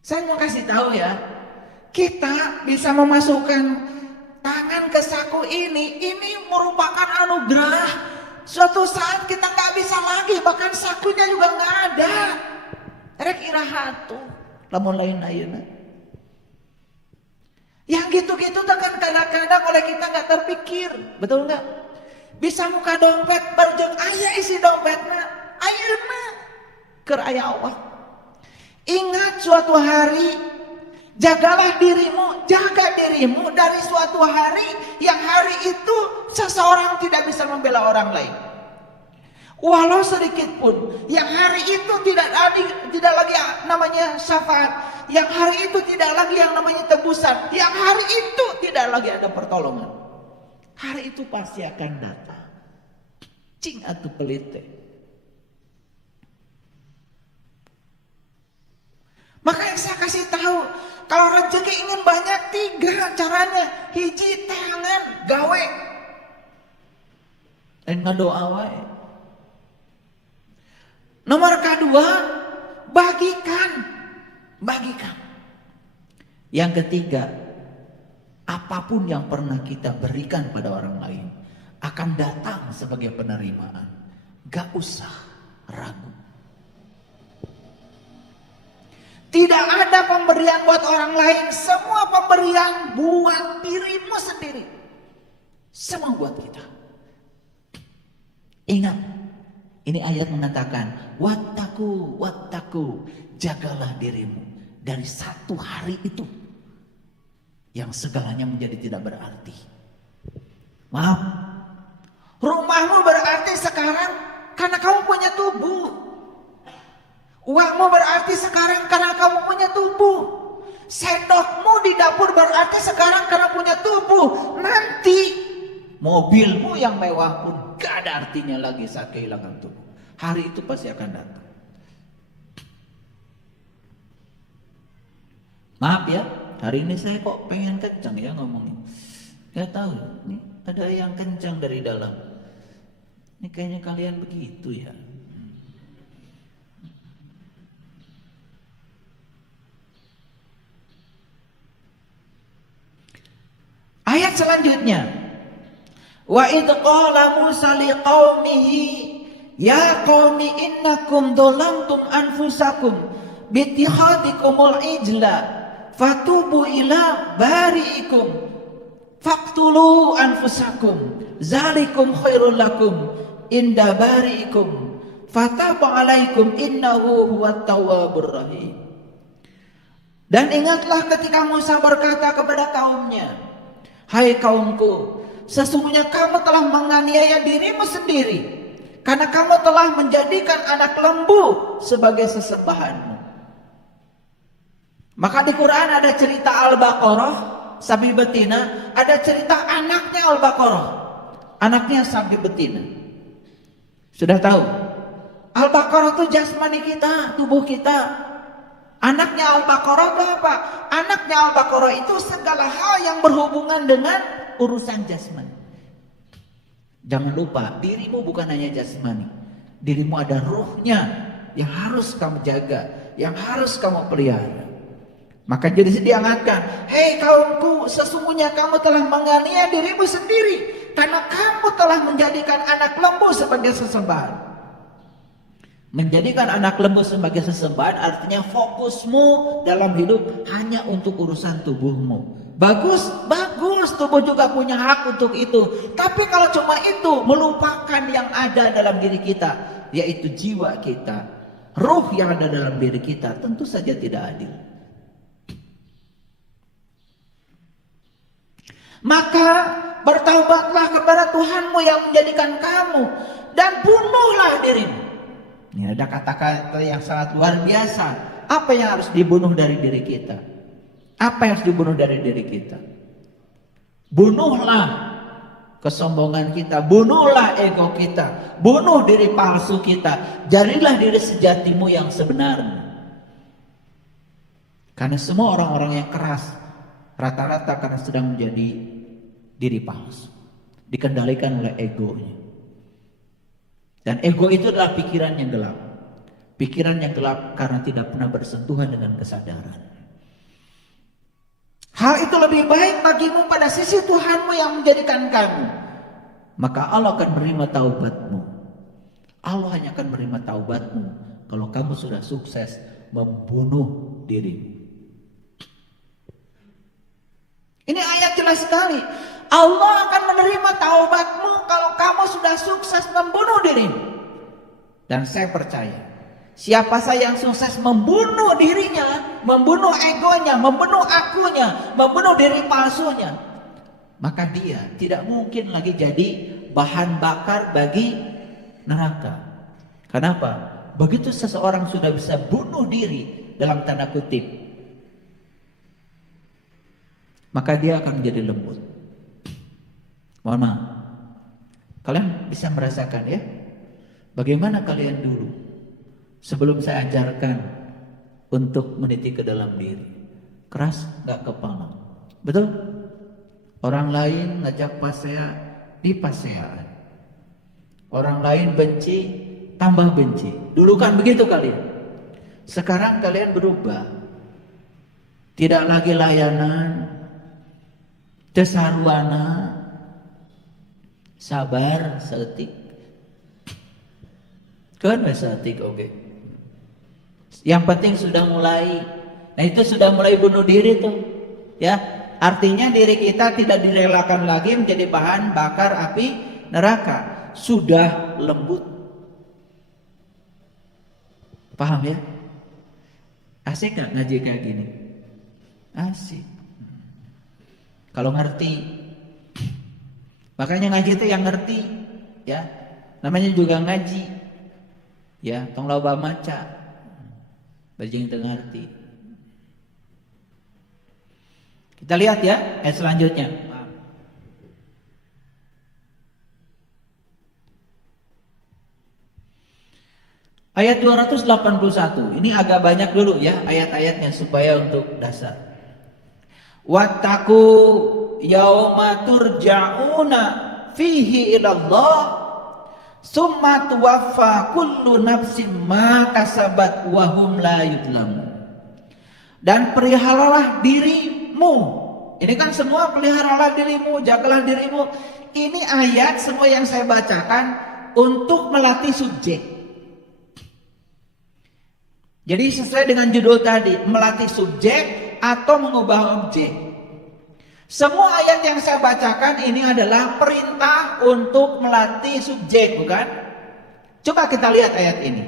Saya mau kasih tahu ya, kita bisa memasukkan tangan ke saku ini merupakan anugerah. Suatu saat kita nggak bisa lagi, bahkan sakunya juga nggak ada. Rek iraha tuh, lamun lain ayeuna. Yang gitu-gitu tuh kan kadang-kadang oleh kita nggak terpikir, betul nggak? Bisa muka dompet berjeng aya isi dompetnya, ayeuna keur aya Allah. Ingat suatu hari, jagalah dirimu, jaga dirimu dari suatu hari yang hari itu seseorang tidak bisa membela orang lain. Walau sedikit pun, yang hari itu tidak lagi namanya syafaat, yang hari itu tidak lagi yang namanya tebusan, yang hari itu tidak lagi ada pertolongan. Hari itu pasti akan datang. Cing atuh pelite. Maka yang saya kasih tahu, kalau rezeki ingin banyak 3 caranya. Hiji, tangan gawe. Dan ngadoa wae. Nomor kedua, bagikan. Yang ketiga, apapun yang pernah kita berikan pada orang lain akan datang sebagai penerimaan. Gak usah ragu. Tidak ada pemberian buat orang lain, semua pemberian buat dirimu sendiri. Semua buat kita. Ingat, ini ayat mengatakan, wattaku, jagalah dirimu dari satu hari itu yang segalanya menjadi tidak berarti. Maaf, rumahmu berarti sekarang karena kamu punya tubuh. Uangmu berarti sekarang karena kamu punya tubuh. Sendokmu di dapur berarti sekarang karena punya tubuh. Nanti mobilmu yang mewah pun gak ada artinya lagi saat kehilangan tubuh. Hari itu pasti akan datang. Maaf ya, hari ini saya kok pengen kencang ya ngomongin. Gak tahu, ini ada yang kencang dari dalam. Ini kayaknya kalian begitu ya. Ayat selanjutnya, wa idh qala Musa liqaumihi ya qaumi innakum dhalamtum anfusakum bittikhadikumul ijla fatubu ila bari'ikum faqtulu anfusakum zalikum khairul lakum inda bari'ikum fataba alaikum innahu huwat tawwabur rahim. Dan ingatlah ketika Musa berkata kepada kaumnya, hai kaumku, sesungguhnya kamu telah menganiaya dirimu sendiri karena kamu telah menjadikan anak lembu sebagai sesembahanmu. Maka di Quran ada cerita Al-Baqarah, sapi betina, ada cerita anaknya Al-Baqarah, anaknya sapi betina. Sudah tahu? Al-Baqarah itu jasmani kita, tubuh kita. Anaknya Al-Baqarah itu apa? Anaknya Al-Baqarah itu segala hal yang berhubungan dengan urusan jasmani. Jangan lupa, dirimu bukan hanya jasmani. Dirimu ada ruhnya yang harus kamu jaga, yang harus kamu pelihara. Maka jadi diangatkan, hei kaumku, sesungguhnya kamu telah menganiaya dirimu sendiri karena kamu telah menjadikan anak lembu sebagai sesembahan. Menjadikan anak lembu sebagai sesembahan artinya fokusmu dalam hidup hanya untuk urusan tubuhmu. Bagus, bagus, tubuh juga punya hak untuk itu. Tapi kalau cuma itu, melupakan yang ada dalam diri kita, yaitu jiwa kita, ruh yang ada dalam diri kita, tentu saja tidak adil. Maka bertaubatlah kepada Tuhanmu yang menjadikan kamu dan bunuhlah dirimu. Ini ada kata-kata yang sangat luar biasa. Apa yang harus dibunuh dari diri kita? Apa yang harus dibunuh dari diri kita? Bunuhlah kesombongan kita, bunuhlah ego kita, bunuh diri palsu kita, jadilah diri sejatimu yang sebenarnya. Karena semua orang-orang yang keras rata-rata karena sedang menjadi diri palsu, dikendalikan oleh egonya. Dan ego itu adalah pikiran yang gelap. Pikiran yang gelap karena tidak pernah bersentuhan dengan kesadaran. Hal itu lebih baik bagimu pada sisi Tuhanmu yang menjadikan kamu. Maka Allah akan menerima taubatmu. Allah hanya akan menerima taubatmu kalau kamu sudah sukses membunuh dirimu. Ini ayat jelas sekali. Allah akan menerima taubatmu kalau kamu sudah sukses membunuh dirimu. Dan saya percaya, siapa saja yang sukses membunuh dirinya, membunuh egonya, membunuh akunya, membunuh diri palsunya, maka dia tidak mungkin lagi jadi bahan bakar bagi neraka. Kenapa? Begitu seseorang sudah bisa bunuh diri dalam tanda kutip, maka dia akan menjadi lembut. Mohon maaf, kalian bisa merasakan ya, bagaimana kalian dulu sebelum saya ajarkan untuk meniti ke dalam diri, keras gak kepala, betul? Orang lain ngajak pasea, dipaseaan. Orang lain benci, tambah benci. Dulu kan begitu kalian. Sekarang kalian berubah. Tidak lagi layanan, tesarwana, sabar, seetik. Kan seetik, oke. Yang penting sudah mulai. Nah itu sudah mulai bunuh diri tuh, ya. Artinya diri kita tidak direlakan lagi menjadi bahan bakar api neraka. Sudah lembut. Paham ya? Asik gak ngaji kayak gini? Asik. Kalau ngerti. Makanya ngaji itu yang ngerti, ya. Namanya juga ngaji. Ya, tong loba maca. Bajing teu ngarti. Kita lihat ya ayat selanjutnya. Ayat 281. Ini agak banyak dulu ya ayat-ayatnya supaya untuk dasar. Wattaqu yauma turja'una fihi ilallah summa tuwaffa kullu nafsin ma kasabat wa hum la yudlamun. Dan peliharalah dirimu. Ini kan semua peliharalah dirimu, jagalah dirimu. Ini ayat semua yang saya bacakan untuk melatih subjek. Jadi sesuai dengan judul tadi, melatih subjek atau mengubah objek. Semua ayat yang saya bacakan ini adalah perintah untuk melatih subjek, bukan? Coba kita lihat ayat ini.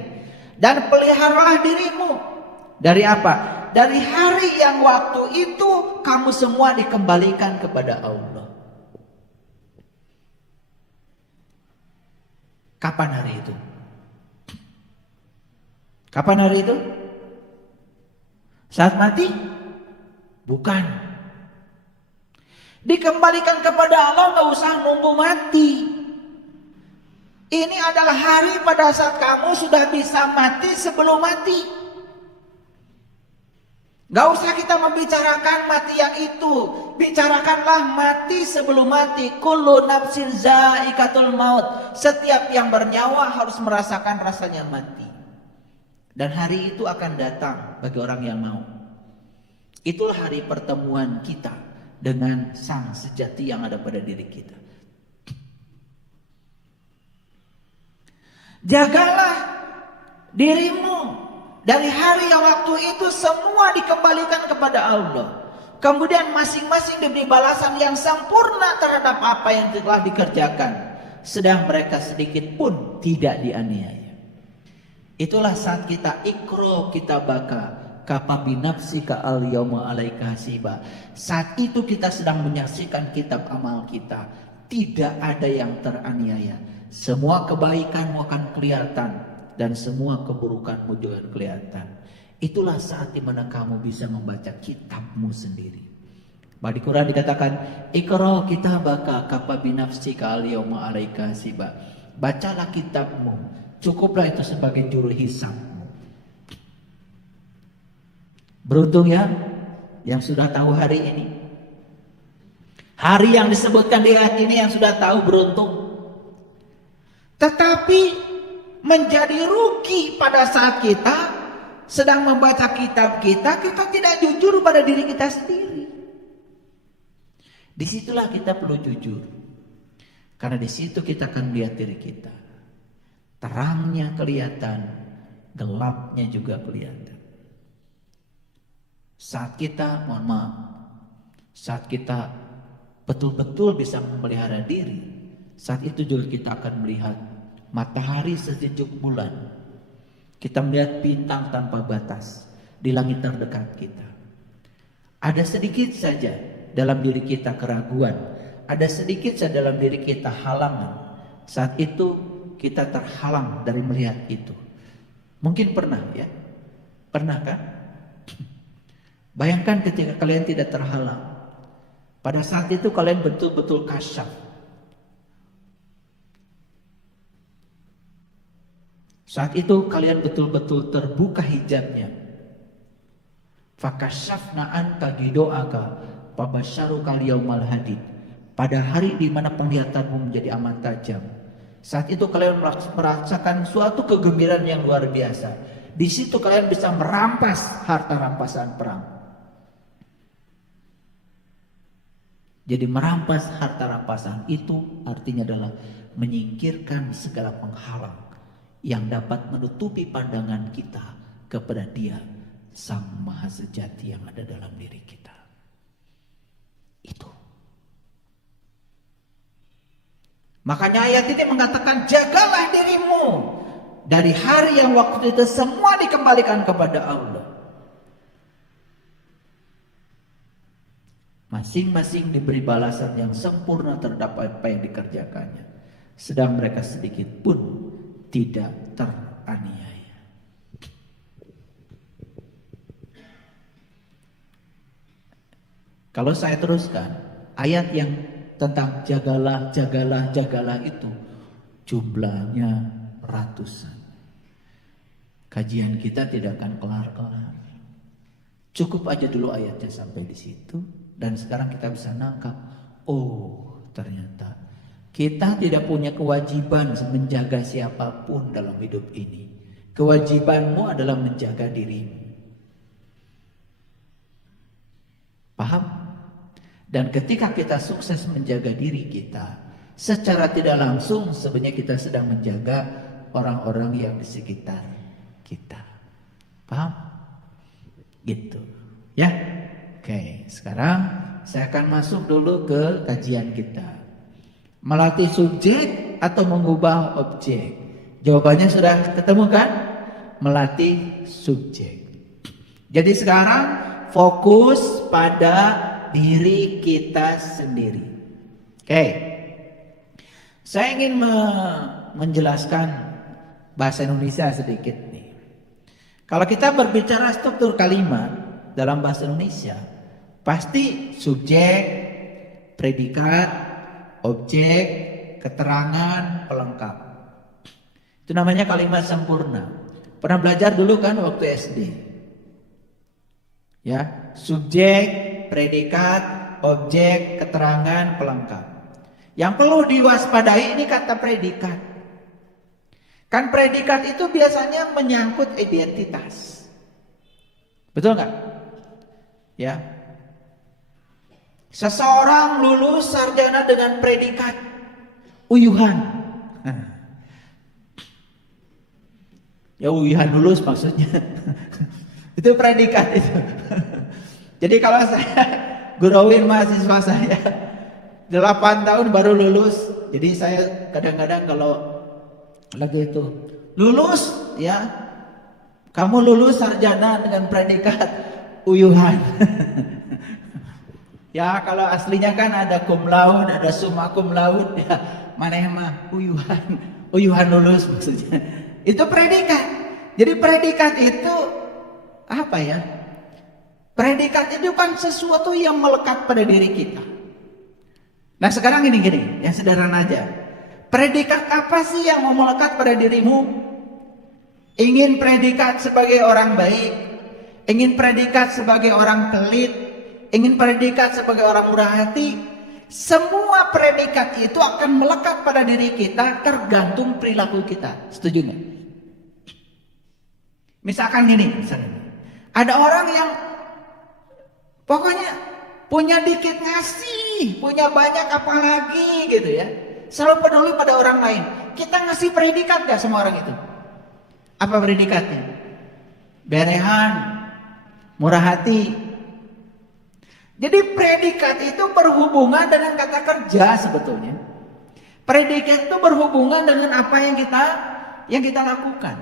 Dan peliharalah dirimu. Dari apa? Dari hari yang waktu itu kamu semua dikembalikan kepada Allah. Kapan hari itu? Kapan hari itu? Saat mati? Bukan. Dikembalikan kepada Allah, gak usah nunggu mati. Ini adalah hari pada saat kamu sudah bisa mati sebelum mati. Gak usah kita membicarakan mati yang itu. Bicarakanlah mati sebelum mati. Kullu nafsin zaikatul maut. Setiap yang bernyawa harus merasakan rasanya mati. Dan hari itu akan datang bagi orang yang mau. Itulah hari pertemuan kita dengan sang sejati yang ada pada diri kita. Jagalah dirimu. Dari hari yang waktu itu semua dikembalikan kepada Allah. Kemudian masing-masing diberi balasan yang sempurna terhadap apa yang telah dikerjakan. Sedang mereka sedikit pun tidak dianiaya. Itulah saat kita ikro kita baka. Kafa binafsika al yauma alaika hasiba. Saat itu kita sedang menyaksikan kitab amal kita. Tidak ada yang teraniaya. Semua kebaikanmu akan kelihatan. Dan semua keburukanmu juga kelihatan. Itulah saat dimana kamu bisa membaca kitabmu sendiri. Di Quran dikatakan, Iqra kitabaka kafa binafsika al-yawma 'alaika hasiba. Bacalah kitabmu, cukuplah itu sebagai juru hisabmu. Beruntung ya yang sudah tahu hari ini. Hari yang disebutkan di ayat ini yang sudah tahu beruntung. Tetapi menjadi rugi pada saat kita sedang membaca kitab kita tidak jujur pada diri kita sendiri. Disitulah kita perlu jujur. Karena di situ kita akan melihat diri kita. Terangnya kelihatan, gelapnya juga kelihatan. Saat kita, mohon maaf, saat kita betul-betul bisa memelihara diri, saat itu juga kita akan melihat matahari sejuk bulan. Kita melihat bintang tanpa batas di langit terdekat kita. Ada sedikit saja dalam diri kita keraguan, ada sedikit saja dalam diri kita halangan. Saat itu kita terhalang dari melihat itu. Mungkin pernah ya? Pernah kan? Bayangkan ketika kalian tidak terhalang. Pada saat itu kalian betul-betul kasyaf. Saat itu kalian betul-betul terbuka hijabnya. Fakasyafna anka gidoaka fabasyarukal yaumal hadid. Pada hari di mana penglihatanmu menjadi amat tajam. Saat itu kalian merasakan suatu kegembiraan yang luar biasa. Di situ kalian bisa merampas harta rampasan perang. Jadi merampas harta rampasan itu artinya adalah menyingkirkan segala penghalang yang dapat menutupi pandangan kita kepada Dia, Sang Maha Sejati yang ada dalam diri kita. Itu. Makanya ayat ini mengatakan, jagalah dirimu dari hari yang waktu itu semua dikembalikan kepada Allah. Masing-masing diberi balasan yang sempurna terhadap apa yang dikerjakannya. Sedang mereka sedikit pun tidak teraniaya. Kalau saya teruskan, ayat yang tentang jagalah, jagalah, jagalah itu jumlahnya ratusan. Kajian kita tidak akan kelar-kelar. Cukup aja dulu ayatnya sampai di situ. Dan sekarang kita bisa nangkap, oh ternyata kita tidak punya kewajiban menjaga siapapun dalam hidup ini. Kewajibanmu adalah menjaga dirimu. Paham? Dan ketika kita sukses menjaga diri kita, secara tidak langsung sebenarnya kita sedang menjaga orang-orang yang di sekitar kita. Paham? Gitu. Ya? Oke, sekarang saya akan masuk dulu ke kajian kita. Melatih subjek atau mengubah objek? Jawabannya sudah ketemu kan? Melatih subjek. Jadi sekarang fokus pada diri kita sendiri. Oke. Saya ingin menjelaskan bahasa Indonesia sedikit nih. Kalau kita berbicara struktur kalimat dalam bahasa Indonesia, pasti subjek, predikat, objek, keterangan, pelengkap. Itu namanya kalimat sempurna. Pernah belajar dulu kan waktu SD? Ya, subjek, predikat, objek, keterangan, pelengkap. Yang perlu diwaspadai ini kata predikat. Kan predikat itu biasanya menyangkut identitas. Betul nggak? Ya. Seseorang lulus sarjana dengan predikat uyuhan. Ya uyuhan lulus maksudnya. Itu predikat itu. Jadi kalau saya guruin mahasiswa saya 8 tahun baru lulus. Jadi saya kadang-kadang kalau lagi itu lulus ya, kamu lulus sarjana dengan predikat uyuhan. Ya kalau aslinya kan ada cum laude, ada summa cum laude ya, maneh mah uyuhan, uyuhan lulus maksudnya. Itu predikat. Jadi predikat itu apa ya? Predikat itu kan sesuatu yang melekat pada diri kita. Nah sekarang gini, yang sederhana aja. Predikat apa sih yang mau melekat pada dirimu? Ingin predikat sebagai orang baik, ingin predikat sebagai orang pelit, ingin predikat sebagai orang murah hati. Semua predikat itu akan melekat pada diri kita tergantung perilaku kita. Setuju nggak? Misalkan gini, ada orang yang pokoknya punya dikit ngasih, punya banyak apalagi gitu ya. Selalu peduli pada orang lain. Kita ngasih predikat gak sama orang itu? Apa predikatnya? Berehan, murah hati. Jadi predikat itu berhubungan dengan kata kerja sebetulnya. Predikat itu berhubungan dengan apa yang kita lakukan.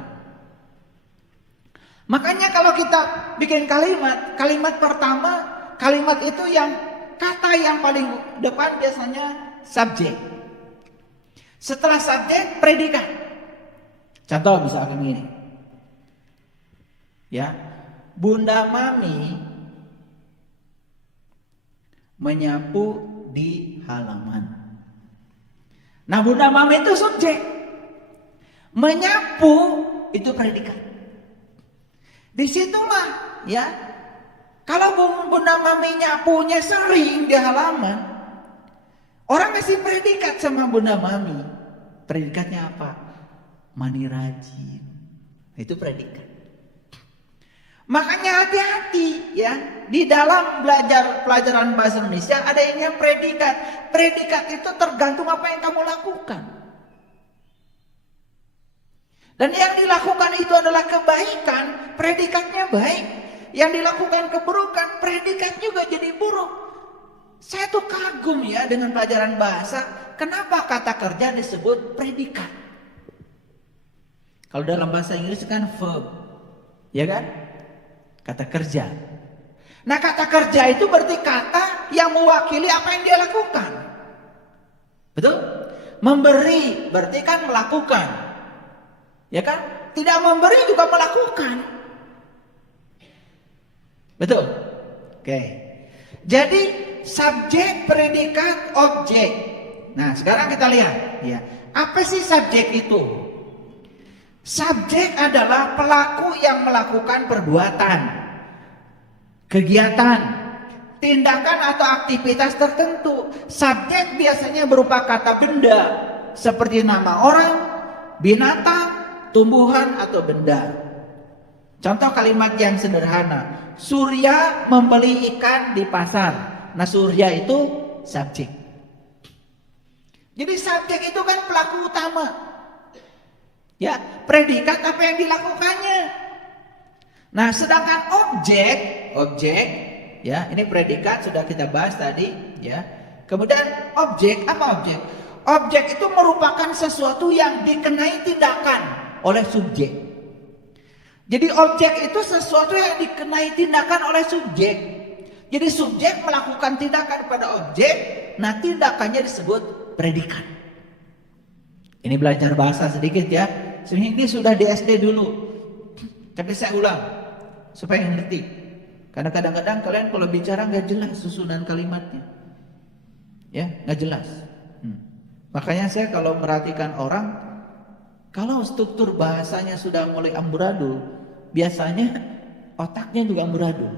Makanya kalau kita bikin kalimat pertama, kalimat itu yang kata yang paling depan biasanya subjek. Setelah subjek, predikat. Contoh misalkan gini. Ya, Bunda Mami menyapu di halaman. Nah, Bunda Mami itu subjek. Menyapu itu predikat. Disitulah ya. Kalau Bunda Mami nyapunya sering di halaman, orang ngasih predikat sama Bunda Mami. Predikatnya apa? Mani rajin. Itu predikat. Makanya hati-hati ya. Di dalam belajar pelajaran bahasa Indonesia ada yang predikat. Predikat itu tergantung apa yang kamu lakukan. Dan yang dilakukan itu adalah kebaikan, predikatnya baik. Yang dilakukan keburukan, predikat juga jadi buruk. Saya tuh kagum ya dengan pelajaran bahasa. Kenapa kata kerja disebut predikat? Kalau dalam bahasa Inggris kan verb, ya kan? Kata kerja. Nah, kata kerja itu berarti kata yang mewakili apa yang dia lakukan. Betul? Memberi berarti kan melakukan. Ya kan? Tidak memberi juga melakukan. Betul? Oke. Jadi subjek, predikat, objek. Nah, sekarang kita lihat ya. Apa sih subjek itu? Subjek adalah pelaku yang melakukan perbuatan, kegiatan, tindakan atau aktivitas tertentu. Subjek biasanya berupa kata benda seperti nama orang, binatang, tumbuhan atau benda. Contoh kalimat yang sederhana. Surya membeli ikan di pasar. Nah, Surya itu subjek. Jadi subjek itu kan pelaku utama. Ya, predikat apa yang dilakukannya. Nah, sedangkan objek, ya, ini predikat sudah kita bahas tadi, ya. Kemudian objek, apa objek? Objek itu merupakan sesuatu yang dikenai tindakan oleh subjek. Jadi objek itu sesuatu yang dikenai tindakan oleh subjek. Jadi subjek melakukan tindakan pada objek, nah tindakannya disebut predikat. Ini belajar bahasa sedikit ya. Ini sudah di SD dulu. Tapi saya ulang supaya ngerti. Karena kadang-kadang kalian kalau bicara nggak jelas susunan kalimatnya. Ya, nggak jelas. Makanya saya kalau merhatikan orang, kalau struktur bahasanya sudah mulai amburadul, biasanya otaknya juga amburadul.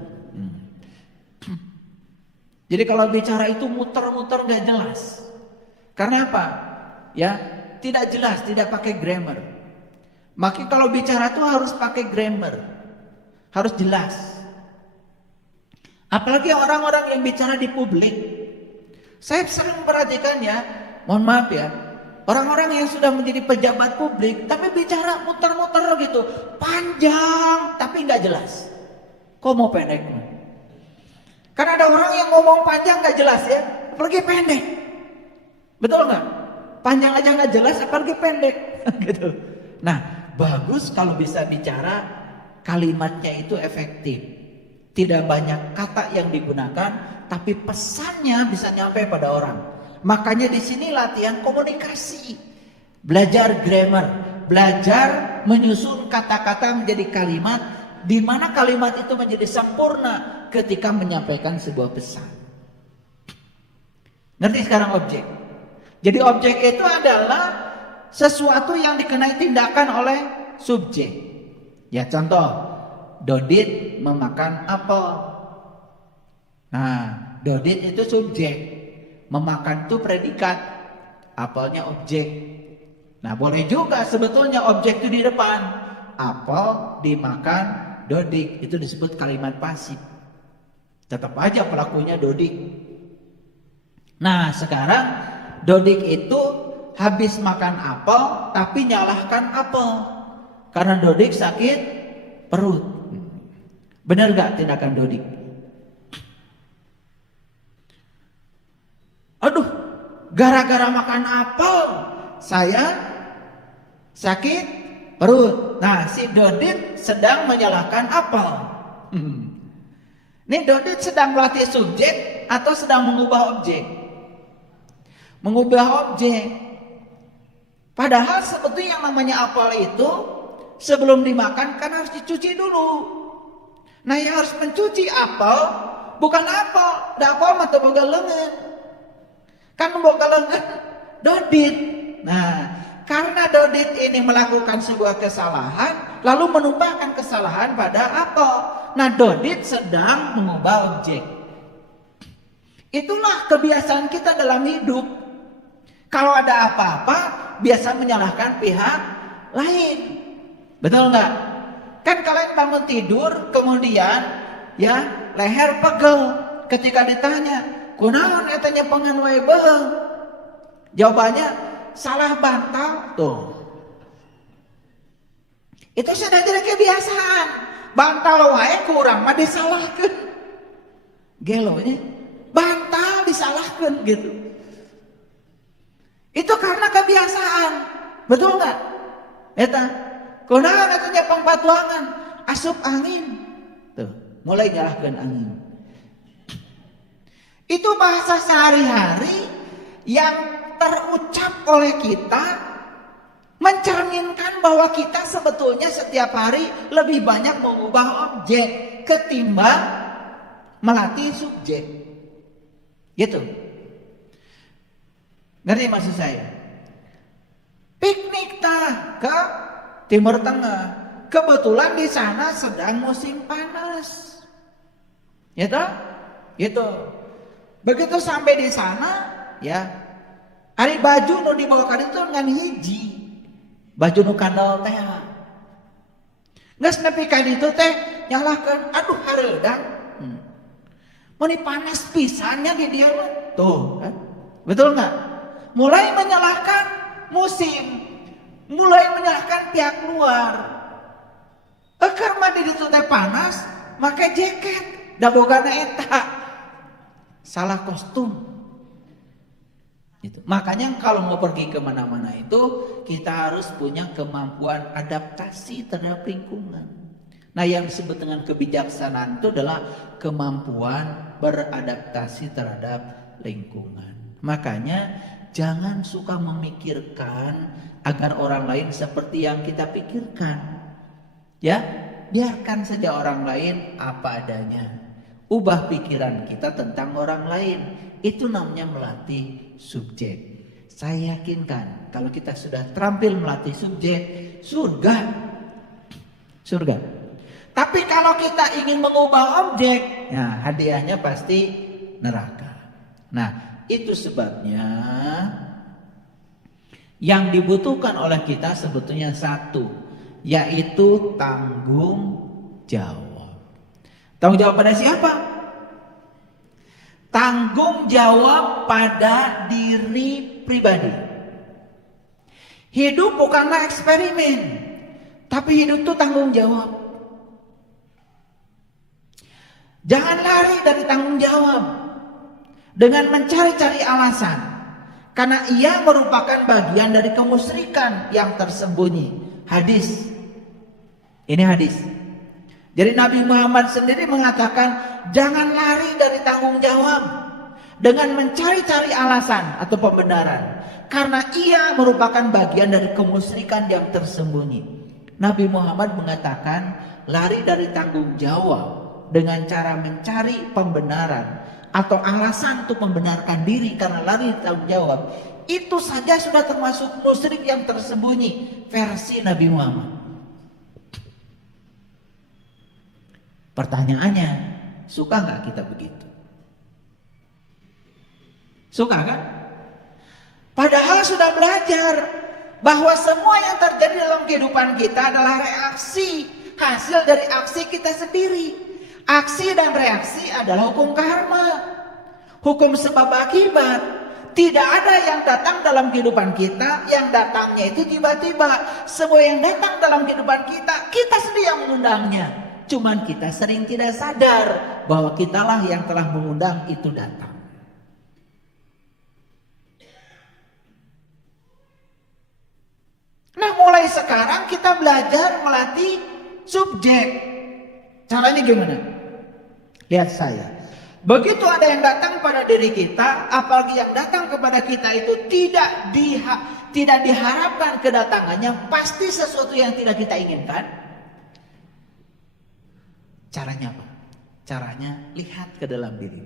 Jadi kalau bicara itu muter-muter nggak jelas. Karena apa? Ya, tidak jelas, tidak pakai grammar. Maka kalau bicara tuh harus pakai grammar, harus jelas. Apalagi orang-orang yang bicara di publik. Saya sering perhatikan ya, mohon maaf ya, orang-orang yang sudah menjadi pejabat publik, tapi bicara muter-muter gitu, panjang tapi nggak jelas. Kok mau pendek? Karena ada orang yang ngomong panjang nggak jelas ya, apalagi pendek. Betul nggak? Panjang aja nggak jelas, apalagi pendek, gitu. Nah, bagus kalau bisa bicara kalimatnya itu efektif. Tidak banyak kata yang digunakan, tapi pesannya bisa nyampe pada orang. Makanya di sini latihan komunikasi. Belajar grammar, belajar menyusun kata-kata menjadi kalimat, di mana kalimat itu menjadi sempurna ketika menyampaikan sebuah pesan. Ngerti sekarang objek? Jadi objek itu adalah sesuatu yang dikenai tindakan oleh subjek. Ya, contoh, Dodit memakan apel. Nah, Dodit itu subjek, memakan itu predikat, apelnya objek. Nah, boleh juga sebetulnya objek itu di depan, apel dimakan Dodik. Itu disebut kalimat pasif. Tetap aja pelakunya Dodik. Nah sekarang Dodik itu habis makan apel tapi nyalahkan apel karena Dodik sakit perut. Benar gak tindakan Dodik? Aduh, gara-gara makan apel saya sakit perut. Nah si Dodik sedang menyalahkan apel. Ini Dodik sedang melatih subjek atau sedang mengubah objek? Mengubah objek. Padahal sebetulnya yang namanya apel itu sebelum dimakan kan harus dicuci dulu. Nah yang harus mencuci apel bukan apel, da apel mah teu boga leungeun. Kan boga leungeun Dodik. Nah, karena Dodik ini melakukan sebuah kesalahan lalu menumpahkan kesalahan pada apel. Nah, Dodik sedang mengubah objek. Itulah kebiasaan kita dalam hidup. Kalau ada apa-apa biasa menyalahkan pihak lain. Betul nggak? Kan kalian bangun tidur kemudian ya leher pegel ketika ditanya kunaon eta nyepengan wae beung. Jawabannya salah bantal tuh. Itu sudah jadi kebiasaan. Bantal wae kurang mah disalahkeun. Gelonya bantal disalahkeun gitu. Itu karena kebiasaan. Betul nggak? Eta kunaon eta nyepeng batuangan asup angin. Tuh, mulai nyalahkeun angin. Itu bahasa sehari-hari yang terucap oleh kita mencerminkan bahwa kita sebetulnya setiap hari lebih banyak mengubah objek ketimbang melatih subjek. Gitu. Ngerti maksud saya? Piknik ke Timur Tengah. Kebetulan di sana sedang musim panas. Gitu? Gitu. Begitu sampai di sana, ya, hari baju nu dibawakan itu ngan hiji. Baju nu kandel teh. Geus nepi ka ditu teh nyalahkeun, aduh hareudak. Mun panas pisannya di dieu mah. Tuh, kan? Betul enggak? Mulai menyalahkan musim, mulai menyalahkan pihak luar. Ekar mah di ditu teh panas, make jaket, da bogana eta. Salah kostum. Itu. Makanya kalau mau pergi kemana-mana itu kita harus punya kemampuan adaptasi terhadap lingkungan. Nah yang disebut dengan kebijaksanaan itu adalah kemampuan beradaptasi terhadap lingkungan. Makanya jangan suka memikirkan agar orang lain seperti yang kita pikirkan. Ya, biarkan saja orang lain apa adanya. Ubah pikiran kita tentang orang lain. Itu namanya melatih subjek. Saya yakinkan kalau kita sudah terampil melatih subjek, surga. Surga. Tapi kalau kita ingin mengubah objek, ya hadiahnya pasti neraka. Nah, itu sebabnya yang dibutuhkan oleh kita sebetulnya satu, yaitu tanggung jawab. Tanggung jawab pada siapa? Tanggung jawab pada diri pribadi. Hidup bukanlah eksperimen, tapi hidup itu tanggung jawab. Jangan lari dari tanggung jawab dengan mencari-cari alasan, karena ia merupakan bagian dari kemusyrikan yang tersembunyi. Hadis. Ini hadis. Jadi Nabi Muhammad sendiri mengatakan jangan lari dari tanggung jawab dengan mencari-cari alasan atau pembenaran, karena ia merupakan bagian dari kemusyrikan yang tersembunyi. Nabi Muhammad mengatakan lari dari tanggung jawab dengan cara mencari pembenaran atau alasan untuk membenarkan diri karena lari dari tanggung jawab, itu saja sudah termasuk musyrik yang tersembunyi versi Nabi Muhammad. Pertanyaannya, suka nggak kita begitu? Suka kan? Padahal sudah belajar bahwa semua yang terjadi dalam kehidupan kita adalah reaksi, hasil dari aksi kita sendiri. Aksi dan reaksi adalah hukum karma, hukum sebab akibat. Tidak ada yang datang dalam kehidupan kita yang datangnya itu tiba-tiba. Semua yang datang dalam kehidupan kita, kita sendiri yang mengundangnya. Cuman kita sering tidak sadar bahwa kitalah yang telah mengundang itu datang. Nah, mulai sekarang kita belajar melatih subjek. Caranya gimana? Lihat saya. Begitu ada yang datang pada diri kita, apalagi yang datang kepada kita itu tidak diharapkan kedatangannya, pasti sesuatu yang tidak kita inginkan. Caranya apa? Caranya lihat ke dalam diri.